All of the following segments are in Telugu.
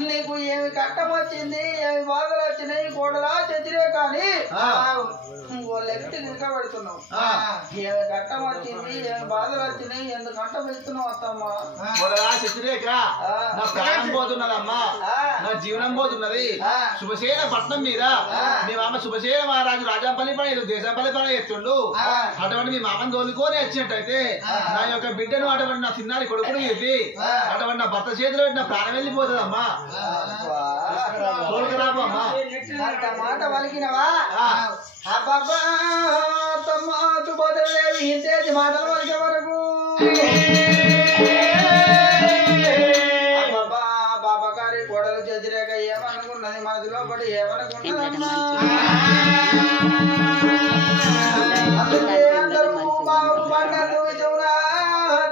నీకు ఏమి కట్టం వచ్చింది ఏమి బాధలు వచ్చినాయి కోడలా చెదిరే కానీ లెఫ్ట్ నిలకబెడుతున్నావు ఏమి కట్టం వచ్చింది ఏమి బాధలు వచ్చినాయి ఎందుకు కంట పెడుతున్నావు అత్తమ్మా చెతిరేక నా ప్రాణం పోతున్నదమ్మా నా జీవనం పోతున్నది శుభసేన పట్నం మీద మీ మామ శుభసేన మహారాజు రాజాపల్లి పని దేశపల్లి పని ఎత్తుండు అటువంటి మీ మామని తోలుకొని వచ్చినట్టయితే నా యొక్క బిడ్డను అటువంటి నా చిన్నారి కొడుకుని చెప్పి అటువంటి నా భర్త చేతిలో పెట్టిన ప్రాణం వెళ్ళిపోతుందమ్మా తోలుకురాబమ్మా మాట పలికినవా అబ్బాబా తమ్మా శుభోదయదేవి ఇంతేది మాటలు పలికే వరకు అబ్బాబా బాబాగారి కోడలు చెదిరేక ఏమనుకున్నది మనసులో పడి ఏమనుకున్నదమ్మా పండు విజవునా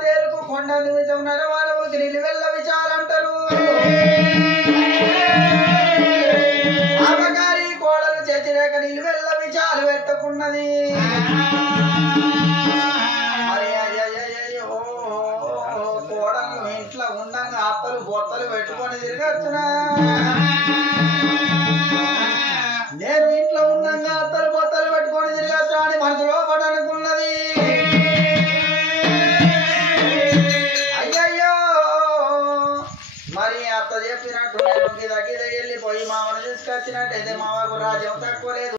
తేరుకు కొండలు విజవున్నారు వాడవులకి నీళ్ళు వెళ్ళ విచారంటారు బాబాగారి కోడలు చెదిరేక నీళ్ళు వెళ్ళ విచాలు పెట్టుకున్నది కోడలు ఇంట్లో ఉండంగా అత్తలు బొత్తలు పెట్టుకొని తిరగచ్చునా నేను ఇంట్లో ఉండంగా అత్తలు బొత్తలు పెట్టుకొని తిరగచ్చు అని మనసులో పడనుకున్నది అయ్యయ్యో మరి అత్త చెప్పినట్టు నేను గిద వెళ్ళిపోయి మామను తీసుకొచ్చినట్టయితే మామకు రాజ్యం తక్కువ లేదు